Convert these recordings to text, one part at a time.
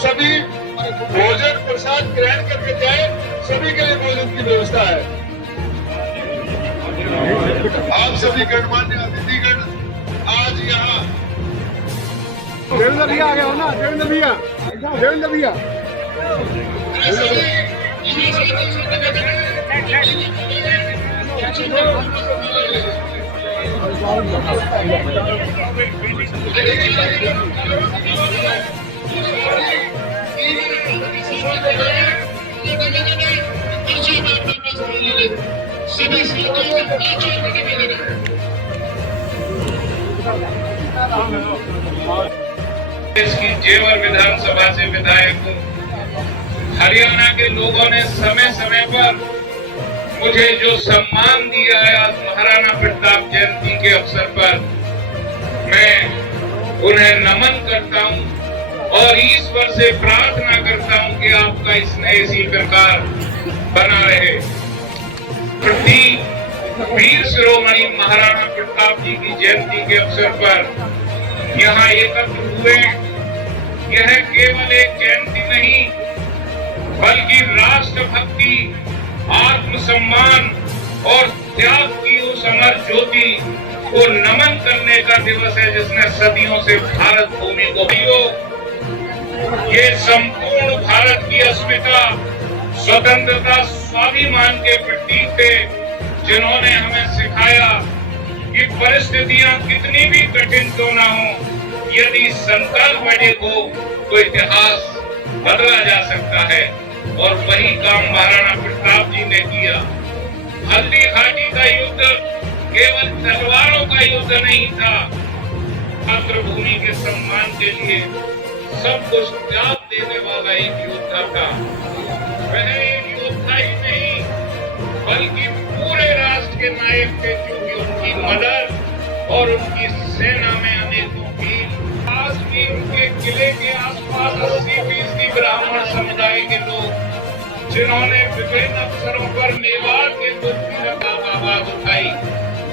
सभी भोजन प्रसाद ग्रहण करके जाए, सभी के लिए भोजन की व्यवस्था है। आप सभी गणमान्य अतिथिगण आज यहाँ देवेंद्र भैया आ गया हो ना, देवेंद्र भैया, देवेंद्र भैया देश की जेवर विधानसभा से विधायक हूँ। हरियाणा के लोगों ने समय समय पर मुझे जो सम्मान दिया है, आज महाराणा प्रताप जयंती के अवसर पर मैं उन्हें नमन करता हूँ और ईश्वर से प्रार्थना करता हूँ कि आपका स्नेह इसी प्रकार बना रहे। प्रति वीर शिरोमणि महाराणा प्रताप जी की जयंती के अवसर पर यहाँ एकत्र हुए। यह केवल एक जयंती नहीं, बल्कि राष्ट्रभक्ति, आत्मसम्मान और त्याग की उस अमर ज्योति को नमन करने का दिवस है जिसने सदियों से भारत भूमि को दियो। ये संपूर्ण भारत की अस्मिता, स्वतंत्रता, स्वाभिमान के प्रतीक थे, जिन्होंने हमें सिखाया कि परिस्थितियां कितनी भी कठिन क्यों ना हो, यदि संकल्प बड़े हो तो इतिहास बदला जा सकता है। और वही काम महाराणा प्रताप जी ने किया। हल्दी घाटी का युद्ध केवल तलवारों का युद्ध नहीं था, मातृभूमि के सम्मान के लिए सब कुछ त्याग देने वाला एक योद्धा था। वह एक योद्धा ही नहीं, बल्कि पूरे राष्ट्र के नायक थे, क्योंकि उनकी मदद और उनकी सेना में अनेकों वीर, आज भी उनके किले के आसपास 80% ब्राह्मण समुदाय के लोग, जिन्होंने विभिन्न अवसरों पर मेवाड़ के दुख की आवाज उठाई।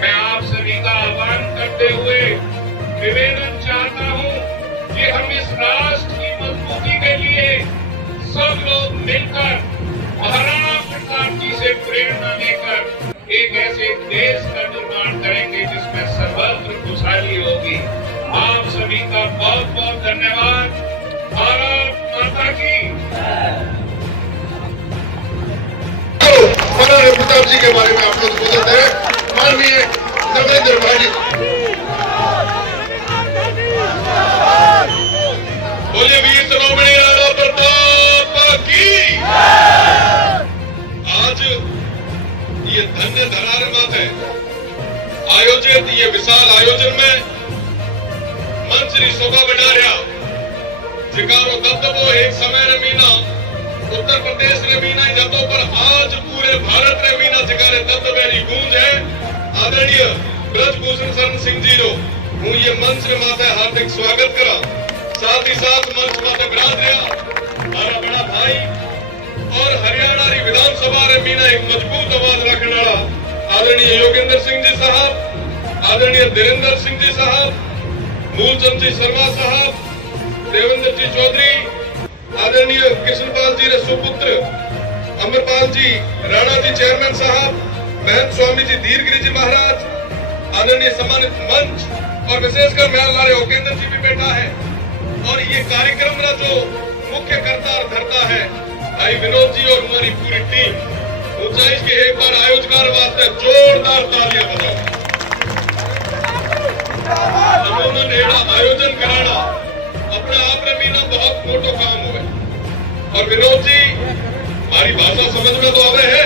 मैं आप सभी का आह्वान करते हुए निवेदन चाहता हूँ कि हम इस राष्ट्र की मजबूती के लिए सब लोग मिलकर महाराणा प्रताप जी से प्रेरणा लेकर एक ऐसे देश का निर्माण करेंगे जिसमें सर्वत्र खुशहाली होगी। आप सभी का बहुत बहुत धन्यवाद। भारत माता की। महाराणा प्रताप जी के बारे में आप लोग बोलते हैं। माननीय नरेंद्र भाई, बोले वीर शिरोमणि राणा प्रताप की। आज ये धन्य धरारमत है आयोजित ये विशाल आयोजन में मंच शोभा बढ़ाया जिकारो दबदबो एक समय रे मीना उत्तर प्रदेश रे मीना जतो पर आज पूरे भारत रे मीना जिकारे दबदबेरी गूंज है। आदरणीय ब्रजभूषण शरण सिंह जी रो हूँ ये मंच रे माथे हार्दिक स्वागत करा। साथ ही साथ मंच माथे बिराजरिया हमारा बड़ा भाई और हरियाणा री विधानसभा रे मीना एक मजबूत आवाज रखने वाला आदरणीय योगेंद्र सिंह जी साहब, आदरणीय धीरेन्द्र सिंह जी साहब, मूलचंद जी शर्मा साहब, देवेंद्र जी चौधरी, आदरणीय कृष्णपाल जी रे सुपुत्र अमरपाल जी राणा जी चेयरमैन साहब, महंत स्वामी जी धीरगिरी जी महाराज, आदरणीय सम्मानित मंच और विशेषकर मैं हमारे योगेंद्र जी भी बैठा है। और ये कार्यक्रम ना जो मुख्य करता और धरता है भाई विनोद जी और हमारी पूरी टीम। ऊंचाई के एक बार आयोजकार वास्ते जोरदार तालियां बजाओ। अमूमन एड़ा आयोजन कराना अपने आप में भी ना बहुत मोटो काम हुए। और विनोद जी हमारी भाषा समझ में तो आवे है।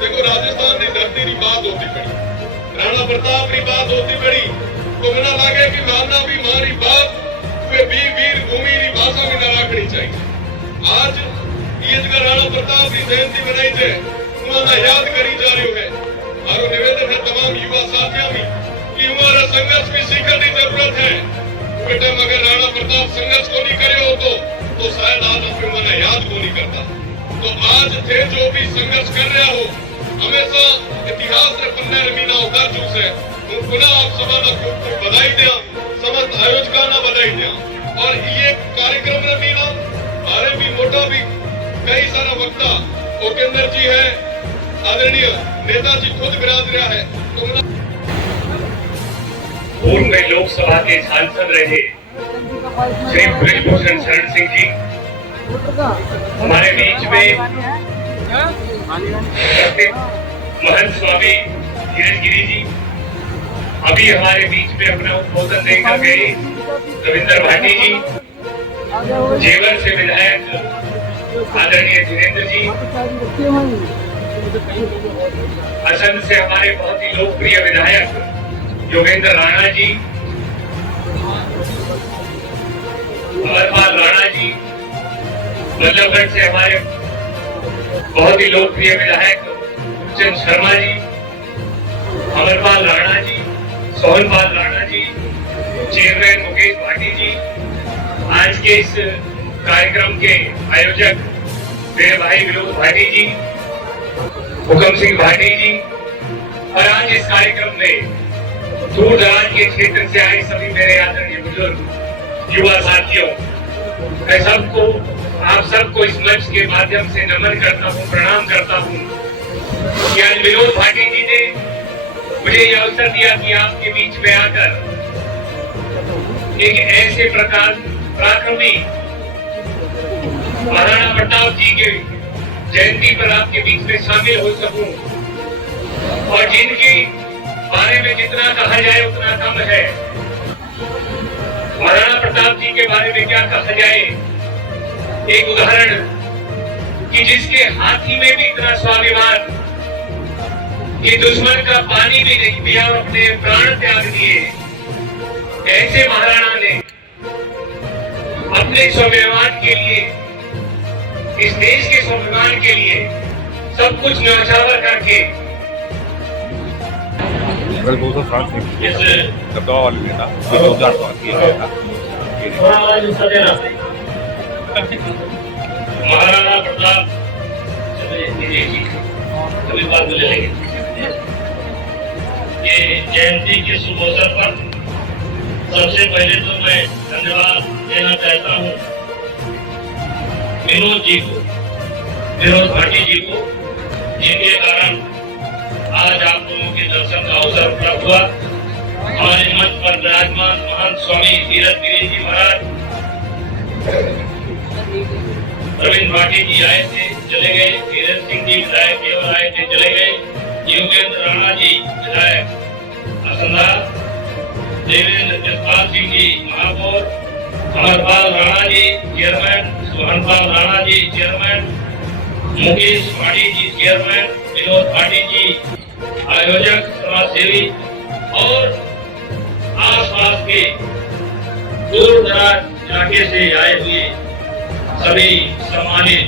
देखो राजस्थान की धरती की बात होती पड़ी, राणा प्रताप की बात होती पड़ी, तो बिना लगे कि मानना भी हमारी बात वे वीर भूमि की भाषा में न रखनी चाहिए। आज ये जगह राणा प्रताप की जयंती बनाई थे, उन्होंने याद करी जा रही है। और निवेदन है तमाम युवा साथियों में कि हमारा संघर्ष भी सीखने की जरूरत है। बेटा मगर राणा प्रताप संघर्ष को नहीं करे हो तो शायद आज अपने मन याद को नहीं करता। तो आज थे जो भी संघर्ष कर रहा हो, हमेशा इतिहास रे पन्ने मीना उतार चुके हैं। पुनः आप सभा खूब बधाई दिया, समस्त आयोजकों बधाई दिया। और ये कार्यक्रम में भी हम मारे भी मोटा भी कई सारा वक्ता ओकेंद्र जी है, आदरणीय नेताजी खुद विराज रहा है। पूर्व में लोकसभा के सांसद रहे श्री ब्रजभूषण शरण सिंह जी हमारे बीच में, महंत स्वामी धीरज गिरी जी अभी हमारे बीच में अपना उद्बोधन देकर गए, रविंद्र भाटी जी, जेवर से विधायक आदरणीय जिनेंद्र जी, असम से हमारे बहुत ही लोकप्रिय विधायक योगेंद्र राणा जी, अमरपाल राणा जी, बल्लभगढ़ से हमारे बहुत ही लोकप्रिय विधायक चंद शर्मा जी, अमरपाल राणा जी, सोहनपाल राणा जी, चेयरमैन मुकेश भाटी जी, आज के इस कार्यक्रम के आयोजक मेरे भाई विनोद भाटी जी, हुकम सिंह भाटी जी, और आज इस कार्यक्रम में दूर दराज के क्षेत्र से आए सभी मेरे आदरणीय बुजुर्ग युवा साथियों, मैं सबको, आप सबको इस मंच के माध्यम से नमन करता हूँ, प्रणाम करता हूँ कि आज विनोद भाटी जी ने मुझे यह अवसर दिया कि आपके बीच में आकर एक ऐसे प्रकार पराक्रमी महाराणा प्रताप जी के जयंती पर आपके बीच में शामिल हो सकूं, और जिनके बारे में जितना कहा जाए उतना कम है। महाराणा प्रताप जी के बारे में क्या कहा जाए, एक उदाहरण कि जिसके हाथी में भी इतना स्वाभिमान कि दुश्मन का पानी भी नहीं पिया और अपने प्राण त्याग दिए, ऐसे महाराणा ने अपने स्वाभिमान के लिए, इस देश के स्वाभिमान के लिए सब कुछ न्यौछावर करके इस महाराणा प्रताप कभी बात ले लेंगे। ये जयंती के शुभ अवसर पर सबसे पहले तो मैं धन्यवाद देना चाहता हूँ विनोद जी को, विनोद भाटी जी को, जिनके कारण आज आप लोगों के दर्शन का अवसर प्राप्त हुआ। हमारे मंच पर विराजमान महंत स्वामी धीरज गिरी जी महाराज, रविंद्र भाटी जी आए थे, चले गए, धीरज सिंह जी विधायक केवल आए थे, चले गए, योगेंद्र राणा जी विधायक असंधा, देवेंद्र जसपाल सिंह जी महापौर, अमरपाल राणा जी चेयरमैन, सोहनपाल राणा जी चेयरमैन, मुकेश भाटी जी चेयरमैन, विनोद भाटी जी आयोजक समाजसेवी, और आसपास के दूर दराज इलाके से आए हुए सभी सम्मानित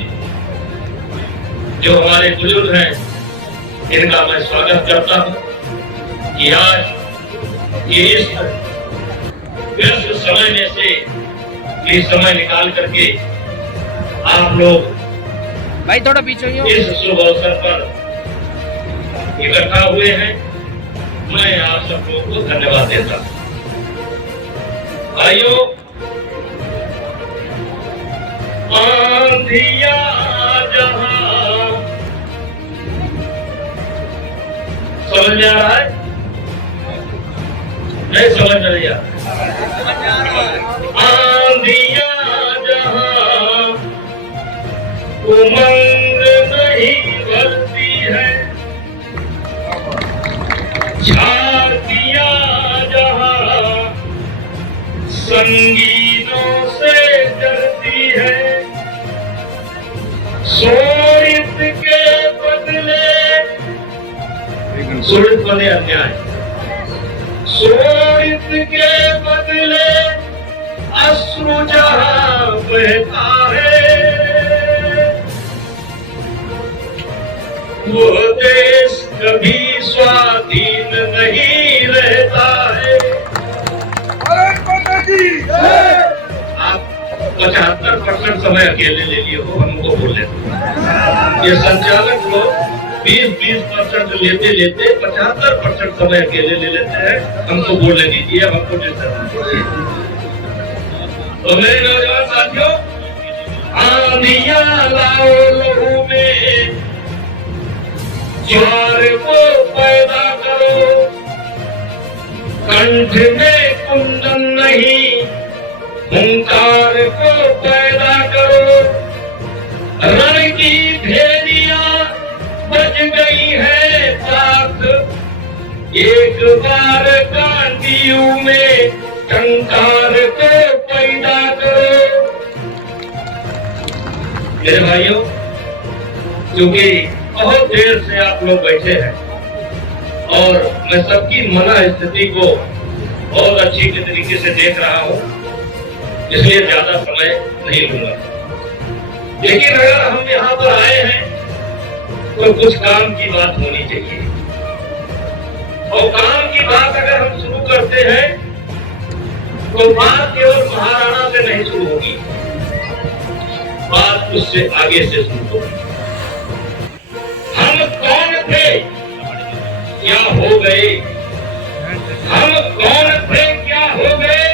जो हमारे बुजुर्ग हैं, इनका मैं स्वागत करता हूँ कि आज ये इस व्यस्त समय में से ये समय निकाल करके आप लोग भाई थोड़ा पीछे इस शुभ अवसर पर इकट्ठा हुए हैं। मैं आप सब लोगों को धन्यवाद देता हूँ। भाइयों, आंधिया जहां, समझ में आ रहा है? नहीं समझ में नहीं आ रहा? आंधिया जहां उमंग नहीं भरती है, झांकियां जहां संगीतों से डरती है, शोरित के बदले, शोरित बने अन्याय, शोरित के बदले अश्रु जहां बहता है, वो देश कभी स्वाधीन नहीं रहता है। आप 75% समय अकेले ले लिए हो, हमको बोल लेते। ये संचालक लोग 20% लेते लेते 75% समय अकेले ले लेते हैं, हमको बोलने दीजिए, हमको डिस्टर्ब। तो मेरे नौजवान साथियों, आंधियां लाओ लोगों में, ज्वार को पैदा करो, कंठ में कुंदन नहीं, हुंकार को पैदा करो। रण की भेड़ियां बज गई है पाक, एक बार गांडीऊ में टंकार को पैदा करो। मेरे भाइयों, क्योंकि बहुत देर से आप लोग बैठे हैं और मैं सबकी मना स्थिति को बहुत अच्छी तरीके से देख रहा हूं, इसलिए ज्यादा समय नहीं लूंगा। लेकिन अगर हम यहाँ पर आए हैं तो कुछ काम की बात होनी चाहिए, और काम की बात अगर हम शुरू करते हैं तो बात केवल महाराणा से नहीं शुरू होगी, बात उससे आगे से शुरू होगी। हम कौन थे, क्या हो गए? हम कौन थे, क्या हो गए?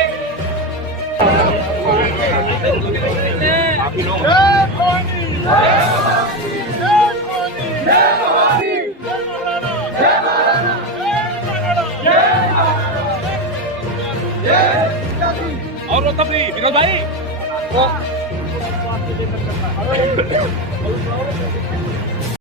और वो तब नहीं विनोद भाई